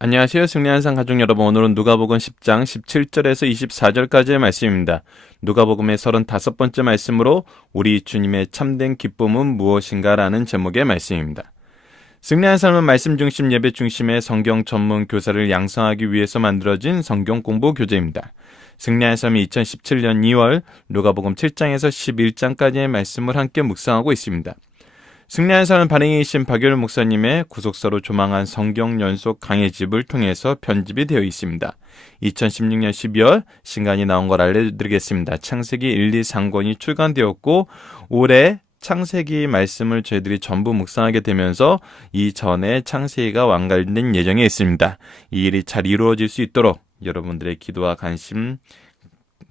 안녕하세요. 승리한상 가족 여러분. 오늘은 누가복음 10장 17절에서 24절까지의 말씀입니다. 누가복음의 35번째 말씀으로 우리 주님의 참된 기쁨은 무엇인가 라는 제목의 말씀입니다. 승리한 삶은 말씀 중심 예배 중심의 성경 전문 교사를 양성하기 위해서 만들어진 성경 공부 교재입니다. 승리한 삶이 2017년 2월 누가복음 7장에서 11장까지의 말씀을 함께 묵상하고 있습니다. 승리한 삶은 반응이신 박유일 목사님의 구속사로 조망한 성경 연속 강해집을 통해서 편집이 되어 있습니다. 2016년 12월 신간이 나온 걸 알려드리겠습니다. 창세기 1, 2, 3권이 출간되었고 올해 창세기 말씀을 저희들이 전부 묵상하게 되면서 이전에 창세기가 완결된 예정에 있습니다. 이 일이 잘 이루어질 수 있도록 여러분들의 기도와 관심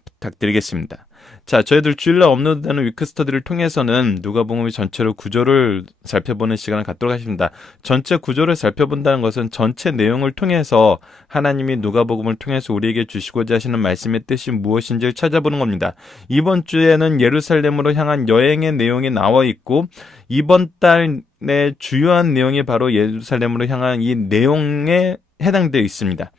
부탁드리겠습니다. 자, 저희들 주일날 업로드되는 위크스터디를 통해서는 누가복음의 전체로 구조를 살펴보는 시간을 갖도록 하십니다. 전체 구조를 살펴본다는 것은 전체 내용을 통해서 하나님이 누가복음을 통해서 우리에게 주시고자 하시는 말씀의 뜻이 무엇인지를 찾아보는 겁니다. 이번 주에는 예루살렘으로 향한 여행의 내용이 나와 있고 이번 달의 주요한 내용이 바로 예루살렘으로 향한 이 내용에 해당되어 있습니다.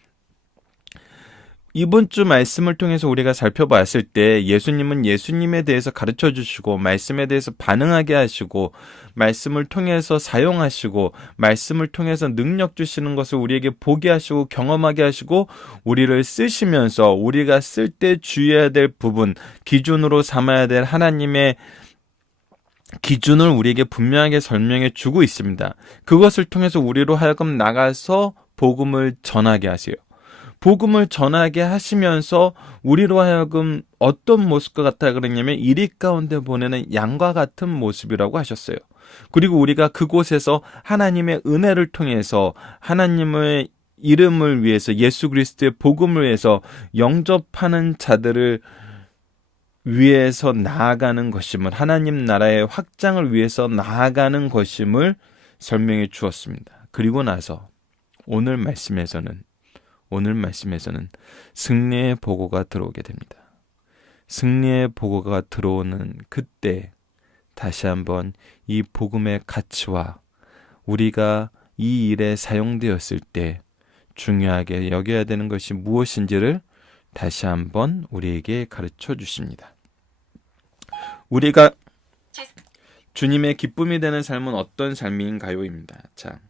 이번 주 말씀을 통해서 우리가 살펴봤을 때 예수님은 예수님에 대해서 가르쳐 주시고 말씀에 대해서 반응하게 하시고 말씀을 통해서 사용하시고 말씀을 통해서 능력 주시는 것을 우리에게 보게 하시고 경험하게 하시고 우리를 쓰시면서 우리가 쓸 때 주의해야 될 부분, 기준으로 삼아야 될 하나님의 기준을 우리에게 분명하게 설명해 주고 있습니다. 그것을 통해서 우리로 하여금 나가서 복음을 전하게 하세요. 복음을 전하게 하시면서 우리로 하여금 어떤 모습과 같아 그러냐면 이리 가운데 보내는 양과 같은 모습이라고 하셨어요. 그리고 우리가 그곳에서 하나님의 은혜를 통해서 하나님의 이름을 위해서 예수 그리스도의 복음을 위해서 영접하는 자들을 위해서 나아가는 것임을, 하나님 나라의 확장을 위해서 나아가는 것임을 설명해 주었습니다. 그리고 나서 오늘 말씀에서는 승리의 보고가 들어오게 됩니다. 승리의 보고가 들어오는 그때 다시 한번 이 복음의 가치와 우리가 이 일에 사용되었을 때 중요하게 여겨야 되는 것이 무엇인지를 다시 한번 우리에게 가르쳐 주십니다. 우리가 주님의 기쁨이 되는 삶은 어떤 삶인가요입니다. 자,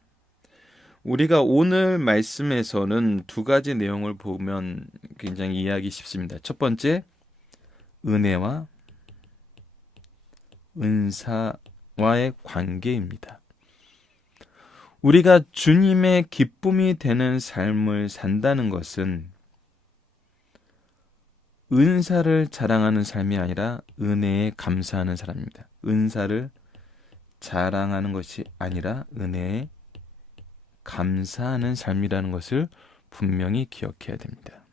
우리가 오늘 말씀에서는 두 가지 내용을 보면 굉장히 이해하기 쉽습니다. 첫 번째, 은혜와 은사와의 관계입니다. 우리가 주님의 기쁨이 되는 삶을 산다는 것은 은사를 자랑하는 삶이 아니라 은혜에 감사하는 사람입니다. 은사를 자랑하는 것이 아니라 은혜에 감사하는 삶이라는 것을 분명히 기억해야 됩니다.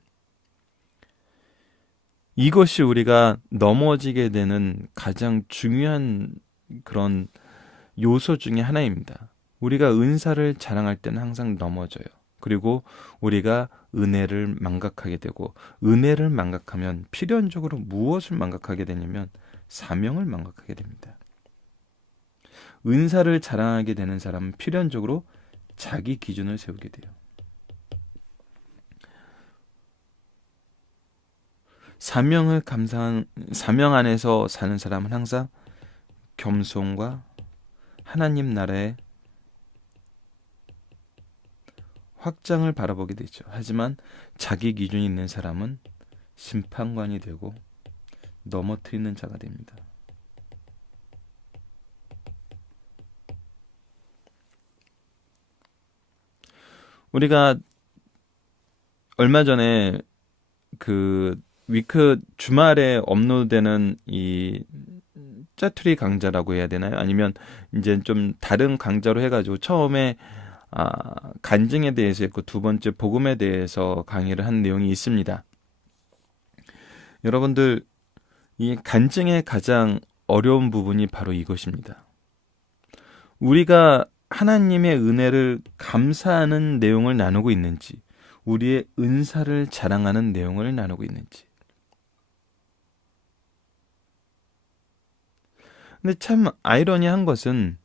이것이 우리가 넘어지게 되는 가장 중요한 그런 요소 중에 하나입니다. 우리가 은사를 자랑할 때는 항상 넘어져요. 그리고 우리가 은혜를 망각하게 되고, 은혜를 망각하면 필연적으로 무엇을 망각하게 되냐면 사명을 망각하게 됩니다. 은사를 자랑하게 되는 사람은 필연적으로 자기 기준을 세우게 돼요. 사명 안에서 사는 사람은 항상 겸손과 하나님 나라의 확장을 바라보게 되죠. 하지만 자기 기준이 있는 사람은 심판관이 되고 넘어뜨리는 자가 됩니다. 우리가 얼마 전에 그 위크 주말에 업로드되는 이 짜투리 강좌라고 해야 되나요? 아니면 이제 좀 다른 강좌로 해가지고 처음에 간증에 대해서 했고 두 번째 복음에 대해서 강의를 한 내용이 있습니다. 여러분들, 이 간증의 가장 어려운 부분이 바로 이것입니다. 우리가 하나님의 은혜를 감사하는 내용을 나누고 있는지, 우리의 은사를 자랑하는 내용을 나누고 있는지. 근데 참 아이러니한 것은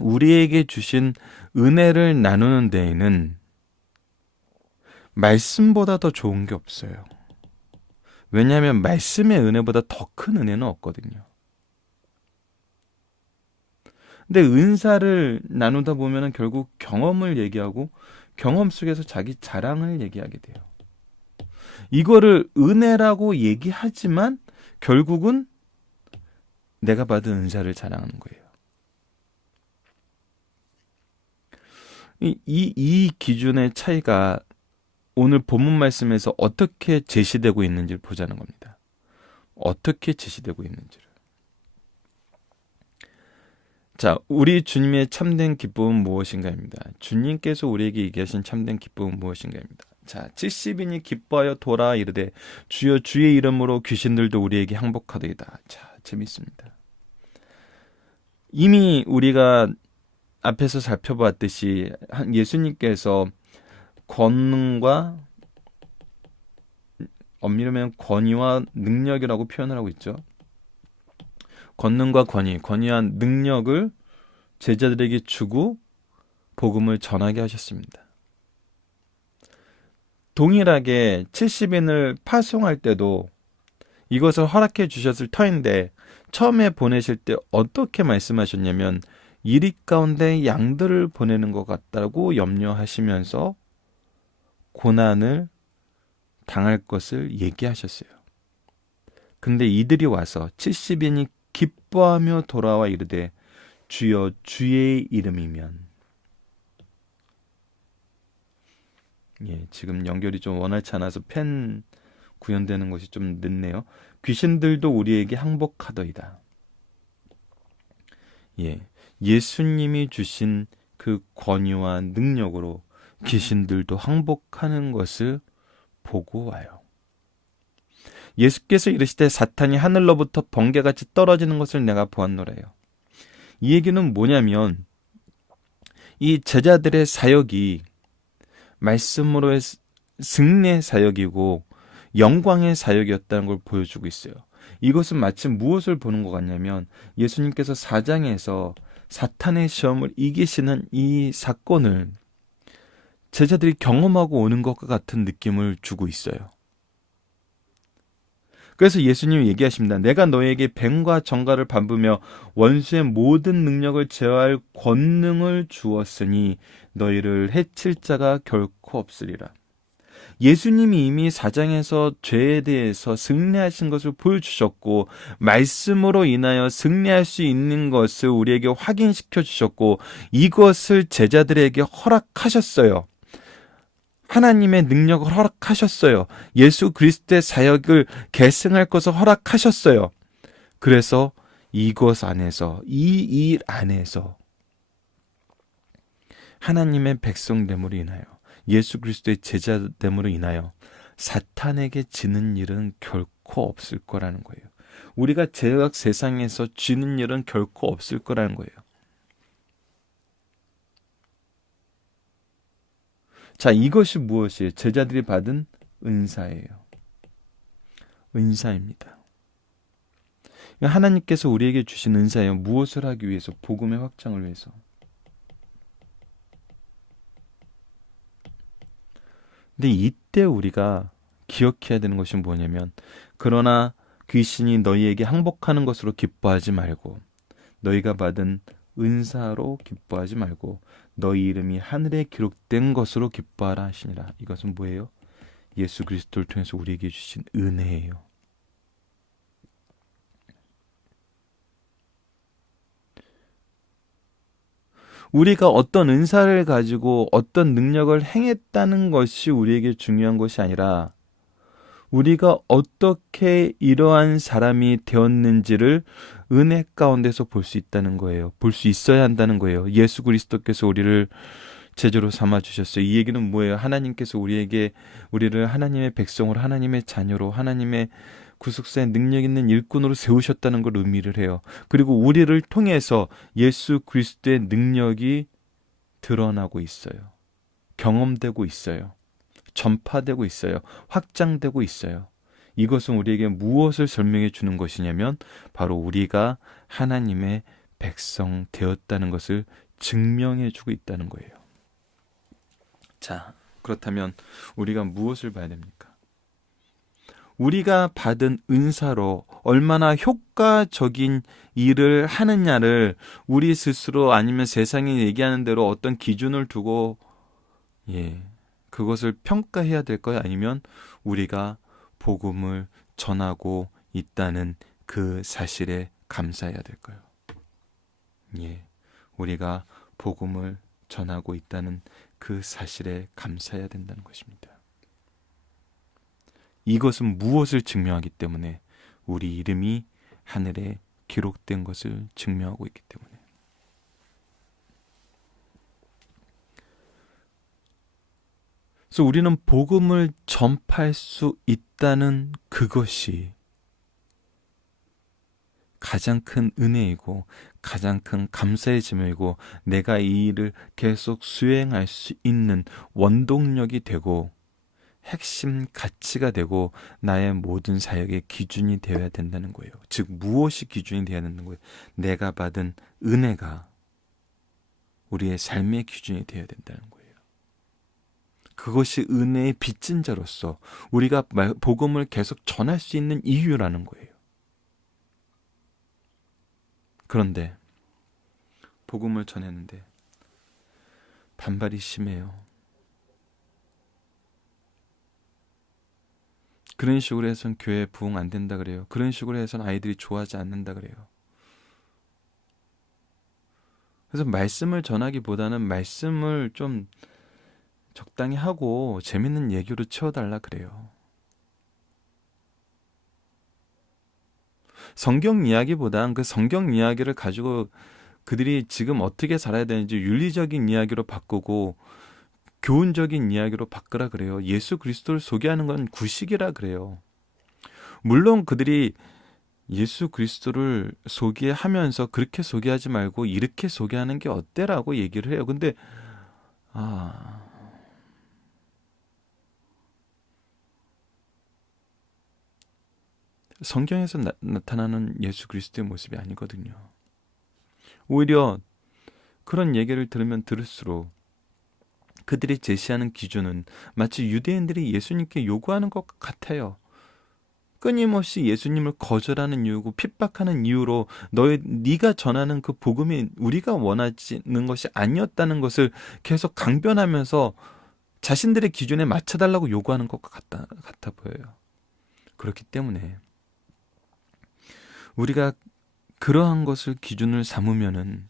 우리에게 주신 은혜를 나누는 데에는 말씀보다 더 좋은 게 없어요. 왜냐하면 말씀의 은혜보다 더 큰 은혜는 없거든요. 근데 은사를 나누다 보면 결국 경험을 얘기하고 경험 속에서 자기 자랑을 얘기하게 돼요. 이거를 은혜라고 얘기하지만 결국은 내가 받은 은사를 자랑하는 거예요. 이 기준의 차이가 오늘 본문 말씀에서 어떻게 제시되고 있는지를 보자는 겁니다. 어떻게 제시되고 있는지를. 자, 우리 주님의 참된 기쁨은 무엇인가입니다. 주님께서 우리에게 얘기하신 참된 기쁨은 무엇인가입니다. 자, 70인이 기뻐하여 돌아 이르되 주여 주의 이름으로 귀신들도 우리에게 항복하도이다. 자, 재밌습니다. 이미 우리가 앞에서 살펴봤듯이 예수님께서 권능과 엄밀하면 권위와 능력이라고 표현을 하고 있죠. 권능과 권위와 능력을 제자들에게 주고 복음을 전하게 하셨습니다. 동일하게 70인을 파송할 때도 이것을 허락해 주셨을 터인데 처음에 보내실 때 어떻게 말씀하셨냐면 이리 가운데 양들을 보내는 것 같다고 염려하시면서 고난을 당할 것을 얘기하셨어요. 근데 이들이 와서 70인이 기뻐하며 돌아와 이르되 주여 주의 이름이면, 지금 연결이 좀 원활치 않아서 펜 구현되는 것이 좀 늦네요. 귀신들도 우리에게 항복하더이다. 예수님이 주신 그 권위와 능력으로 귀신들도 항복하는 것을 보고 와요. 예수께서 이르시되 사탄이 하늘로부터 번개같이 떨어지는 것을 내가 보았노래요. 이 얘기는 뭐냐면 이 제자들의 사역이 말씀으로의 승리의 사역이고 영광의 사역이었다는 걸 보여주고 있어요. 이것은 마치 무엇을 보는 것 같냐면 예수님께서 4장에서 사탄의 시험을 이기시는 이 사건을 제자들이 경험하고 오는 것과 같은 느낌을 주고 있어요. 그래서 예수님이 얘기하십니다. 내가 너에게 뱀과 정갈을 밟으며 원수의 모든 능력을 제어할 권능을 주었으니 너희를 해칠 자가 결코 없으리라. 예수님이 이미 4장에서 죄에 대해서 승리하신 것을 보여주셨고 말씀으로 인하여 승리할 수 있는 것을 우리에게 확인시켜 주셨고 이것을 제자들에게 허락하셨어요. 하나님의 능력을 허락하셨어요. 예수 그리스도의 사역을 계승할 것을 허락하셨어요. 그래서 이것 안에서, 이 일 안에서 하나님의 백성됨으로 인하여 예수 그리스도의 제자됨으로 인하여 사탄에게 지는 일은 결코 없을 거라는 거예요. 우리가 죄악 세상에서 지는 일은 결코 없을 거라는 거예요. 자, 이것이 무엇이에요? 제자들이 받은 은사예요. 은사입니다. 하나님께서 우리에게 주신 은사예요. 무엇을 하기 위해서? 복음의 확장을 위해서. 근데 이때 우리가 기억해야 되는 것이 뭐냐면 그러나 귀신이 너희에게 항복하는 것으로 기뻐하지 말고 너희가 받은 은사로 기뻐하지 말고 너희 이름이 하늘에 기록된 것으로 기뻐하라 하시니라. 이것은 뭐예요? 예수 그리스도를 통해서 우리에게 주신 은혜예요. 우리가 어떤 은사를 가지고 어떤 능력을 행했다는 것이 우리에게 중요한 것이 아니라 우리가 어떻게 이러한 사람이 되었는지를 은혜 가운데서 볼 수 있다는 거예요. 볼 수 있어야 한다는 거예요. 예수 그리스도께서 우리를 제자로 삼아 주셨어요. 이 얘기는 뭐예요? 하나님께서 우리를 하나님의 백성으로, 하나님의 자녀로, 하나님의 구속사의 능력 있는 일꾼으로 세우셨다는 걸 의미를 해요. 그리고 우리를 통해서 예수 그리스도의 능력이 드러나고 있어요. 경험되고 있어요. 전파되고 있어요. 확장되고 있어요. 이것은 우리에게 무엇을 설명해 주는 것이냐면 바로 우리가 하나님의 백성 되었다는 것을 증명해 주고 있다는 거예요. 자, 그렇다면 우리가 무엇을 봐야 됩니까? 우리가 받은 은사로 얼마나 효과적인 일을 하느냐를 우리 스스로 아니면 세상이 얘기하는 대로 어떤 기준을 두고 그것을 평가해야 될 거야? 아니면 우리가 복음을 전하고 있다는 그 사실에 감사해야 될까요? 우리가 복음을 전하고 있다는 그 사실에 감사해야 된다는 것입니다. 이것은 무엇을 증명하기 때문에? 우리 이름이 하늘에 기록된 것을 증명하고 있기 때문에. 그래서 우리는 복음을 전파할 수 있다는 그것이 가장 큰 은혜이고 가장 큰 감사의 짐이고 내가 이 일을 계속 수행할 수 있는 원동력이 되고 핵심 가치가 되고 나의 모든 사역의 기준이 되어야 된다는 거예요. 즉 무엇이 기준이 되어야 되는 거예요? 내가 받은 은혜가 우리의 삶의 기준이 되어야 된다는 거예요. 그것이 은혜의 빚진 자로서 우리가 복음을 계속 전할 수 있는 이유라는 거예요. 그런데 복음을 전했는데 반발이 심해요. 그런 식으로 해서는 교회 부흥 안 된다 그래요. 그런 식으로 해서는 아이들이 좋아하지 않는다 그래요. 그래서 말씀을 전하기보다는 말씀을 좀 적당히 하고 재밌는 얘기로 채워달라 그래요. 성경 이야기보단 그 성경 이야기를 가지고 그들이 지금 어떻게 살아야 되는지 윤리적인 이야기로 바꾸고 교훈적인 이야기로 바꾸라 그래요. 예수 그리스도를 소개하는 건 구식이라 그래요. 물론 그들이 예수 그리스도를 소개하면서 그렇게 소개하지 말고 이렇게 소개하는 게 어때라고 얘기를 해요. 근데 성경에서 나타나는 예수 그리스도의 모습이 아니거든요. 오히려 그런 얘기를 들으면 들을수록 그들이 제시하는 기준은 마치 유대인들이 예수님께 요구하는 것 같아요. 끊임없이 예수님을 거절하는 이유고 핍박하는 이유로 네가 전하는 그 복음이 우리가 원하는 것이 아니었다는 것을 계속 강변하면서 자신들의 기준에 맞춰달라고 요구하는 것 같아 보여요. 그렇기 때문에 우리가 그러한 것을 기준을 삼으면은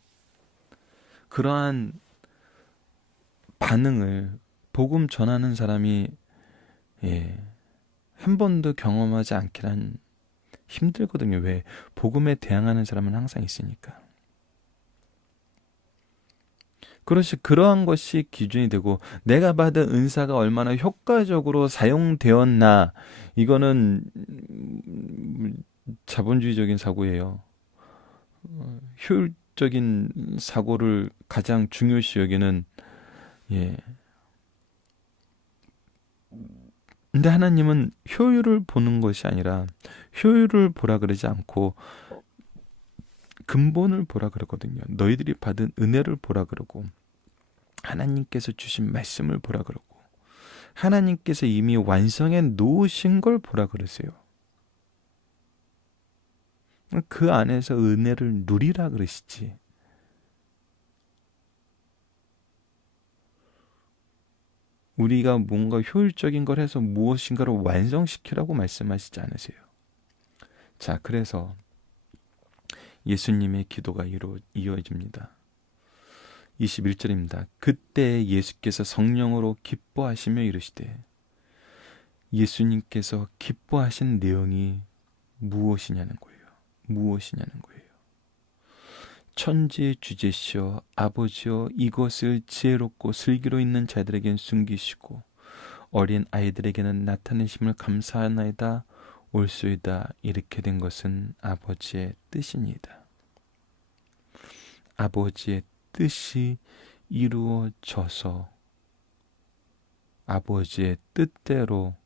그러한 반응을 복음 전하는 사람이 한 번도 경험하지 않기란 힘들거든요. 왜? 복음에 대항하는 사람은 항상 있으니까. 그러한 것이 기준이 되고 내가 받은 은사가 얼마나 효과적으로 사용되었나, 이거는 자본주의적인 사고예요. 효율적인 사고를 가장 중요시 여기는 근데 하나님은 효율을 보는 것이 아니라 효율을 보라 그러지 않고 근본을 보라 그러거든요. 너희들이 받은 은혜를 보라 그러고 하나님께서 주신 말씀을 보라 그러고 하나님께서 이미 완성해 놓으신 걸 보라 그러세요. 그 안에서 은혜를 누리라 그러시지. 우리가 뭔가 효율적인 걸 해서 무엇인가를 완성시키라고 말씀하시지 않으세요. 자, 그래서 예수님의 기도가 이어집니다. 21절입니다. 그때 예수께서 성령으로 기뻐하시며 이르시되, 예수님께서 기뻐하신 내용이 무엇이냐는 거예요. 천지의 주제시여 아버지여, 이것을 지혜롭고 슬기로 있는 자들에겐 숨기시고 어린 아이들에게는 나타내심을 감사하나이다. 올소이다. 이렇게 된 것은 아버지의 뜻이니이다. 아버지의 뜻이 이루어져서 아버지의 뜻대로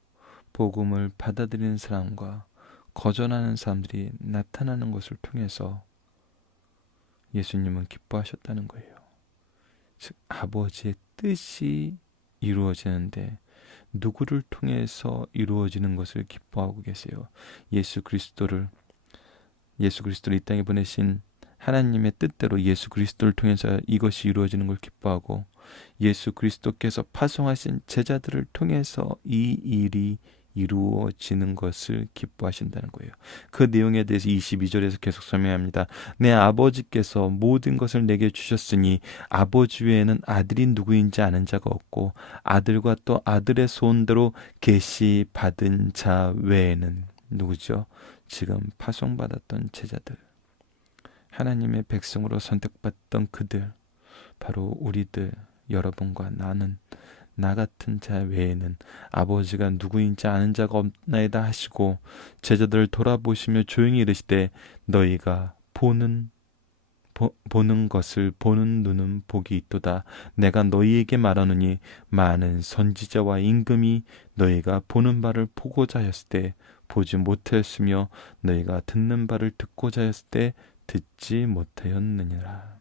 복음을 받아들이는 사람과 거절하는 사람들이 나타나는 것을 통해서 예수님은 기뻐하셨다는 거예요. 즉 아버지의 뜻이 이루어지는데 누구를 통해서 이루어지는 것을 기뻐하고 계세요? 예수 그리스도를 이 땅에 보내신 하나님의 뜻대로 예수 그리스도를 통해서 이것이 이루어지는 걸 기뻐하고, 예수 그리스도께서 파송하신 제자들을 통해서 이 일이 이루어지는 것을 기뻐하신다는 거예요. 그 내용에 대해서 22절에서 계속 설명합니다. 내 아버지께서 모든 것을 내게 주셨으니 아버지 외에는 아들이 누구인지 아는 자가 없고 아들과 또 아들의 소원대로 계시 받은 자 외에는 누구죠? 지금 파송받았던 제자들, 하나님의 백성으로 선택받던 그들, 바로 우리들, 여러분과 나는, 나 같은 자 외에는 아버지가 누구인지 아는 자가 없나이다 하시고, 제자들을 돌아보시며 조용히 이르시되 너희가 보는 것을 보는 눈은 복이 있도다. 내가 너희에게 말하노니 많은 선지자와 임금이 너희가 보는 바를 보고자 하였을 때 보지 못하였으며 너희가 듣는 바를 듣고자 하였을 때 듣지 못하였느니라.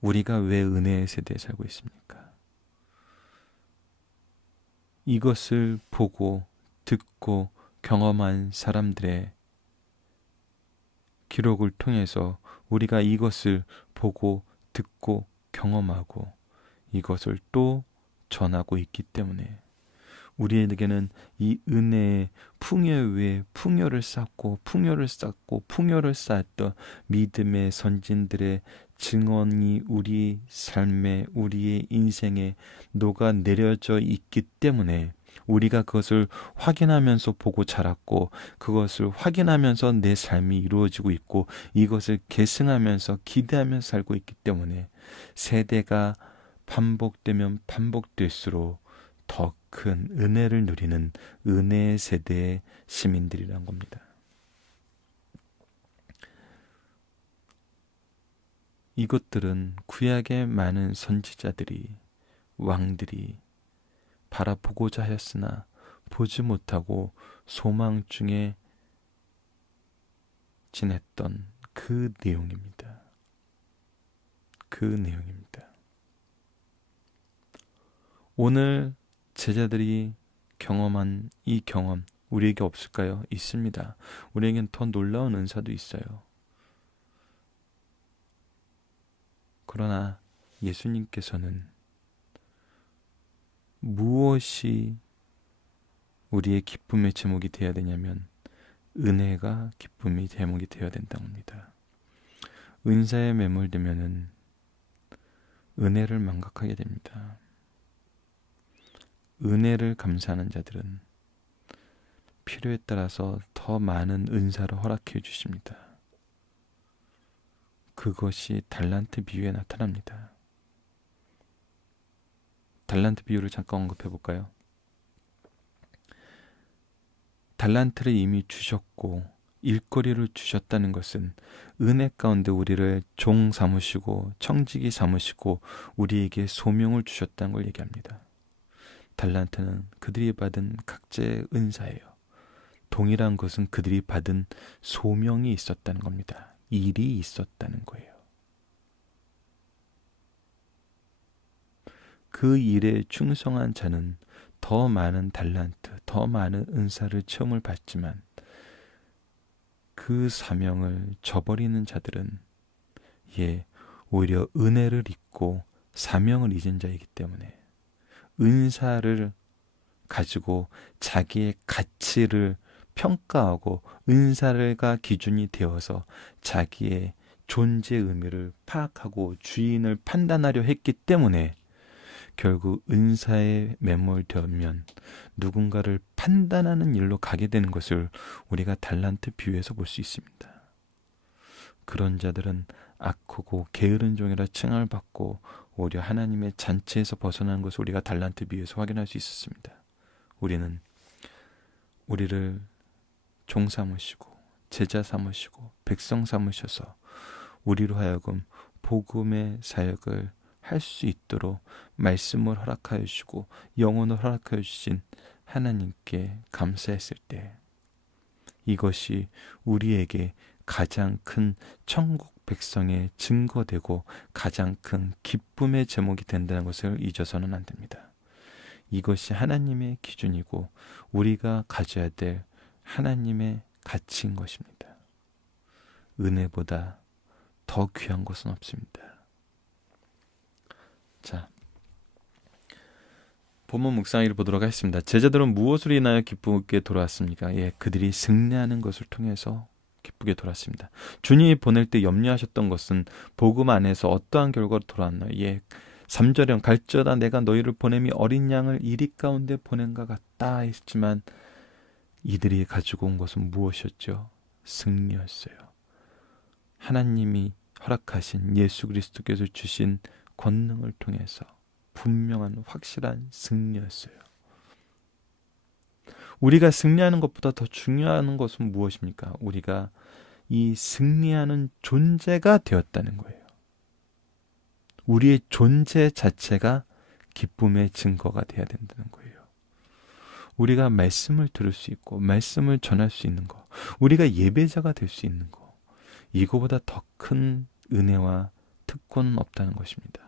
우리가 왜 은혜의 세대에 살고 있습니까? 이것을 보고 듣고 경험한 사람들의 기록을 통해서 우리가 이것을 보고 듣고 경험하고 이것을 또 전하고 있기 때문에 우리에게는 이 은혜의 풍요 위에 풍요를 쌓고 쌓았던 믿음의 선진들의 증언이 우리 삶에, 우리의 인생에 녹아내려져 있기 때문에 우리가 그것을 확인하면서 보고 자랐고, 그것을 확인하면서 내 삶이 이루어지고 있고, 이것을 계승하면서 기대하면서 살고 있기 때문에 세대가 반복되면 반복될수록 더 큰 은혜를 누리는 은혜의 세대의 시민들이란 겁니다. 이것들은 구약의 많은 선지자들이, 왕들이 바라보고자 하였으나 보지 못하고 소망 중에 지냈던 그 내용입니다. 그 내용입니다. 오늘 제자들이 경험한 이 경험 우리에게 없을까요? 있습니다. 우리에겐 더 놀라운 은사도 있어요. 그러나 예수님께서는 무엇이 우리의 기쁨의 제목이 되어야 되냐면 은혜가 기쁨의 제목이 되어야 된다고 합니다. 은사에 매몰되면은 은혜를 망각하게 됩니다. 은혜를 감사하는 자들은 필요에 따라서 더 많은 은사를 허락해 주십니다. 그것이 달란트 비유에 나타납니다. 달란트 비유를 잠깐 언급해 볼까요? 달란트를 이미 주셨고 일거리를 주셨다는 것은 은혜 가운데 우리를 종 삼으시고 청지기 삼으시고 우리에게 소명을 주셨다는 걸 얘기합니다. 달란트는 그들이 받은 각자의 은사예요. 동일한 것은 그들이 받은 소명이 있었다는 겁니다. 일이 있었다는 거예요. 그 일에 충성한 자는 더 많은 달란트, 더 많은 은사를 체험을 받지만 그 사명을 저버리는 자들은 오히려 은혜를 잊고 사명을 잊은 자이기 때문에 은사를 가지고 자기의 가치를 평가하고 은사가 기준이 되어서 자기의 존재 의미를 파악하고 주인을 판단하려 했기 때문에 결국 은사에 매몰되면 누군가를 판단하는 일로 가게 되는 것을 우리가 달란트 비유에서 볼 수 있습니다. 그런 자들은 악하고 게으른 종이라 칭함을 받고 오히려 하나님의 잔치에서 벗어나는 것을 우리가 달란트 비유에서 확인할 수 있었습니다. 우리는 우리를 종 삼으시고 제자 삼으시고 백성 삼으셔서 우리로 하여금 복음의 사역을 할 수 있도록 말씀을 허락하여 주시고 영혼을 허락하여 주신 하나님께 감사했을 때 이것이 우리에게 가장 큰 천국 백성의 증거되고 가장 큰 기쁨의 제목이 된다는 것을 잊어서는 안 됩니다. 이것이 하나님의 기준이고 우리가 가져야 될 하나님의 가치인 것입니다. 은혜보다 더 귀한 것은 없습니다. 자, 본문 묵상을 보도록 하겠습니다. 제자들은 무엇으로 인하여 기쁘게 돌아왔습니까? 그들이 승리하는 것을 통해서 기쁘게 돌아왔습니다. 주님이 보낼 때 염려하셨던 것은 복음 안에서 어떠한 결과로 돌아왔나요? 3절에 갈지어다 내가 너희를 보냄이 어린 양을 이리 가운데 보낸것 같다 했지만 이들이 가지고 온 것은 무엇이었죠? 승리였어요. 하나님이 허락하신 예수 그리스도께서 주신 권능을 통해서 분명한 확실한 승리였어요. 우리가 승리하는 것보다 더 중요한 것은 무엇입니까? 우리가 이 승리하는 존재가 되었다는 거예요. 우리의 존재 자체가 기쁨의 증거가 되어야 된다는 거예요. 우리가 말씀을 들을 수 있고 말씀을 전할 수 있는 거, 우리가 예배자가 될 수 있는 거, 이거보다 더 큰 은혜와 특권은 없다는 것입니다.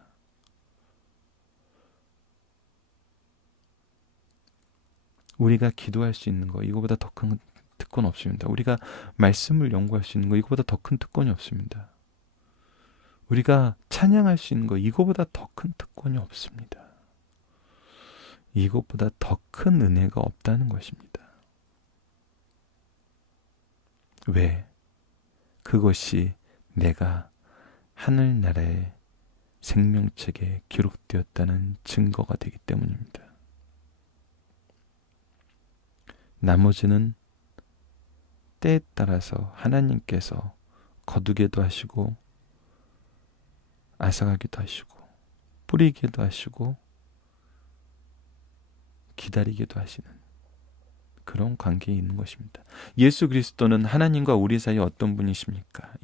우리가 기도할 수 있는 거, 이거보다 더 큰 특권 없습니다. 우리가 말씀을 연구할 수 있는 거, 이거보다 더 큰 특권이 없습니다. 우리가 찬양할 수 있는 거, 이거보다 더 큰 특권이 없습니다. 이것보다 더 큰 은혜가 없다는 것입니다. 왜? 그것이 내가 하늘나라의 생명책에 기록되었다는 증거가 되기 때문입니다. 나머지는 때에 따라서 하나님께서 거두게도 하시고 앗아가기도 하시고 뿌리기도 하시고 기다리기도 하시는 그런 관계에 있는 것입니다. 예수 그리스도는 하나님과 우리 사이에 어떤 분이십니까?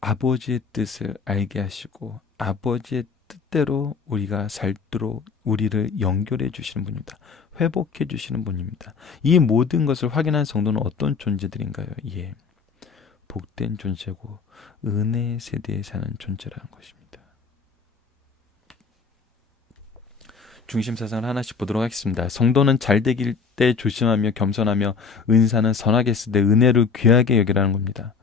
아버지의 뜻을 알게 하시고 아버지의 뜻대로 우리가 살도록 우리를 연결해 주시는 분입니다. 회복해 주시는 분입니다. 이 모든 것을 확인한 성도는 어떤 존재들인가요? 복된 존재고 은혜의 세대에 사는 존재라는 것입니다. 중심사상을 하나씩 보도록 하겠습니다. 성도는 잘 되길 때 조심하며 겸손하며 은사는 선하게 쓰되 은혜를 귀하게 여기라는 겁니다.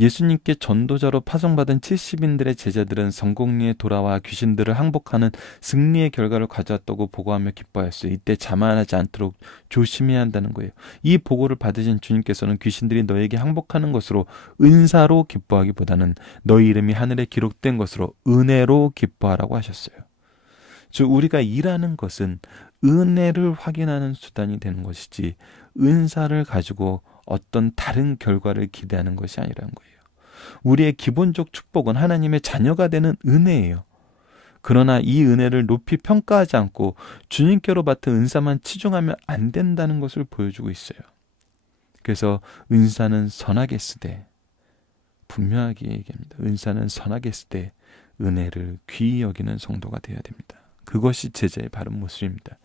예수님께 전도자로 파송받은 70인들의 제자들은 성공리에 돌아와 귀신들을 항복하는 승리의 결과를 가져왔다고 보고하며 기뻐했어요. 이때 자만하지 않도록 조심해야 한다는 거예요. 이 보고를 받으신 주님께서는 귀신들이 너에게 항복하는 것으로 은사로 기뻐하기보다는 너희 이름이 하늘에 기록된 것으로 은혜로 기뻐하라고 하셨어요. 즉 우리가 일하는 것은 은혜를 확인하는 수단이 되는 것이지 은사를 가지고 어떤 다른 결과를 기대하는 것이 아니라는 거예요. 우리의 기본적 축복은 하나님의 자녀가 되는 은혜예요. 그러나 이 은혜를 높이 평가하지 않고 주님께로 받은 은사만 치중하면 안 된다는 것을 보여주고 있어요. 그래서 은사는 선하게 쓰되, 분명하게 얘기합니다. 은사는 선하게 쓰되 은혜를 귀히 여기는 성도가 되어야 됩니다. 그것이 제자의 바른 모습입니다.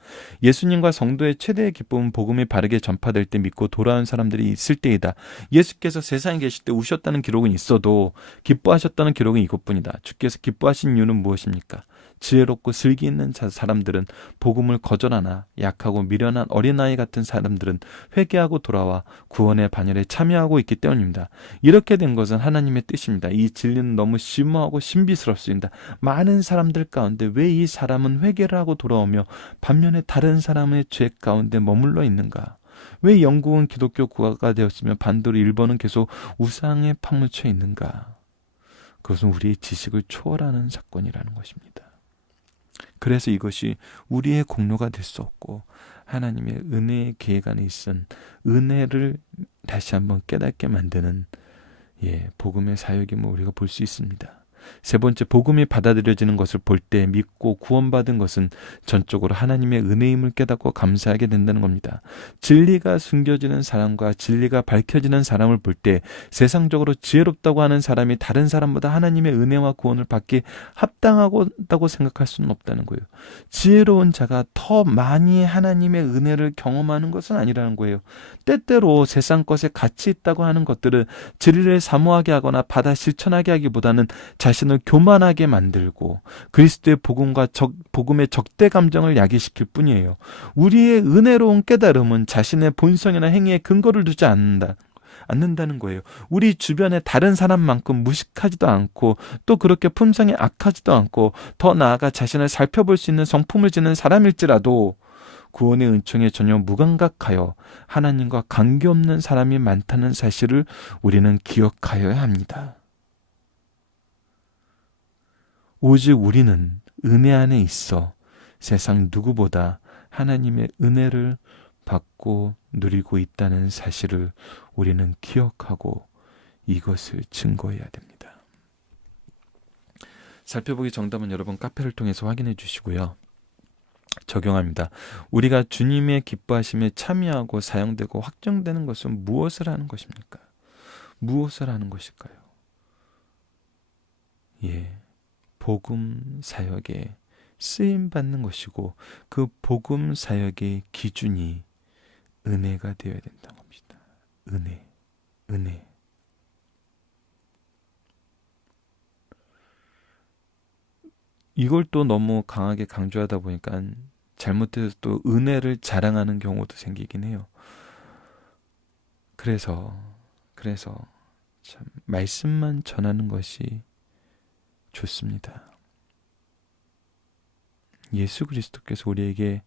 예수님과 성도의 최대의 기쁨은 복음이 바르게 전파될 때 믿고 돌아온 사람들이 있을 때이다. 예수께서 세상에 계실 때 우셨다는 기록은 있어도 기뻐하셨다는 기록은 이것뿐이다. 주께서 기뻐하신 이유는 무엇입니까? 지혜롭고 슬기 있는 사람들은 복음을 거절하나 약하고 미련한 어린아이 같은 사람들은 회개하고 돌아와 구원의 반열에 참여하고 있기 때문입니다. 이렇게 된 것은 하나님의 뜻입니다. 이 진리는 너무 심오하고 신비스럽습니다. 많은 사람들 가운데 왜 이 사람은 회개를 하고 돌아오며 반면에 다른 사람의 죄 가운데 머물러 있는가? 왜 영국은 기독교 국가가 되었으며 반대로 일본은 계속 우상에 파묻혀 있는가? 그것은 우리의 지식을 초월하는 사건이라는 것입니다. 그래서 이것이 우리의 공로가 될 수 없고 하나님의 은혜의 계획 안에 있은 은혜를 다시 한번 깨닫게 만드는 복음의 사역임을 우리가 볼 수 있습니다. 세 번째, 복음이 받아들여지는 것을 볼 때 믿고 구원받은 것은 전적으로 하나님의 은혜임을 깨닫고 감사하게 된다는 겁니다. 진리가 숨겨지는 사람과 진리가 밝혀지는 사람을 볼 때 세상적으로 지혜롭다고 하는 사람이 다른 사람보다 하나님의 은혜와 구원을 받기 합당하다고 생각할 수는 없다는 거예요. 지혜로운 자가 더 많이 하나님의 은혜를 경험하는 것은 아니라는 거예요. 때때로 세상 것에 가치 있다고 하는 것들은 진리를 사모하게 하거나 받아 실천하게 하기보다는 자신을 교만하게 만들고 그리스도의 복음의 적대 감정을 야기시킬 뿐이에요. 우리의 은혜로운 깨달음은 자신의 본성이나 행위에 근거를 두지 않는다는 거예요. 우리 주변에 다른 사람만큼 무식하지도 않고 또 그렇게 품성이 악하지도 않고 더 나아가 자신을 살펴볼 수 있는 성품을 지닌 사람일지라도 구원의 은총에 전혀 무감각하여 하나님과 관계없는 사람이 많다는 사실을 우리는 기억하여야 합니다. 오직 우리는 은혜 안에 있어 세상 누구보다 하나님의 은혜를 받고 누리고 있다는 사실을 우리는 기억하고 이것을 증거해야 됩니다. 살펴보기 정답은 여러분 카페를 통해서 확인해 주시고요. 적용합니다. 우리가 주님의 기뻐하심에 참여하고 사용되고 확정되는 것은 무엇을 하는 것입니까? 무엇을 하는 것일까요? 복음 사역에 쓰임 받는 것이고 그 복음 사역의 기준이 은혜가 되어야 된다는 겁니다. 은혜. 이걸 또 너무 강하게 강조하다 보니까 잘못해서 또 은혜를 자랑하는 경우도 생기긴 해요. 그래서 참 말씀만 전하는 것이 좋습니다. 예수 그리스도께서 우리에게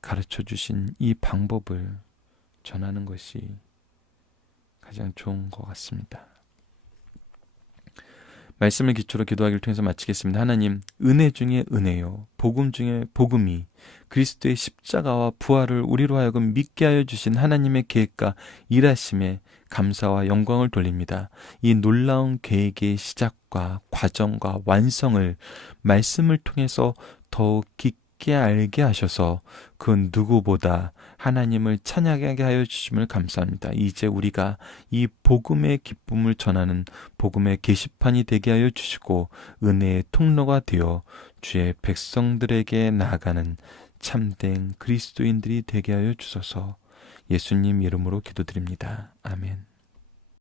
가르쳐 주신 이 방법을 전하는 것이 가장 좋은 것 같습니다. 말씀을 기초로 기도하기를 통해서 마치겠습니다. 하나님, 은혜 중에 은혜요, 복음 중에 복음이 그리스도의 십자가와 부활을 우리로 하여금 믿게 하여 주신 하나님의 계획과 일하심에 감사와 영광을 돌립니다. 이 놀라운 계획의 시작과 과정과 완성을 말씀을 통해서 더욱 깊게 알게 하셔서 그 누구보다 하나님을 찬양하게 하여 주심을 감사합니다. 이제 우리가 이 복음의 기쁨을 전하는 복음의 게시판이 되게 하여 주시고 은혜의 통로가 되어 주의 백성들에게 나아가는 참된 그리스도인들이 되게 하여 주소서. 예수님 이름으로 기도드립니다. 아멘.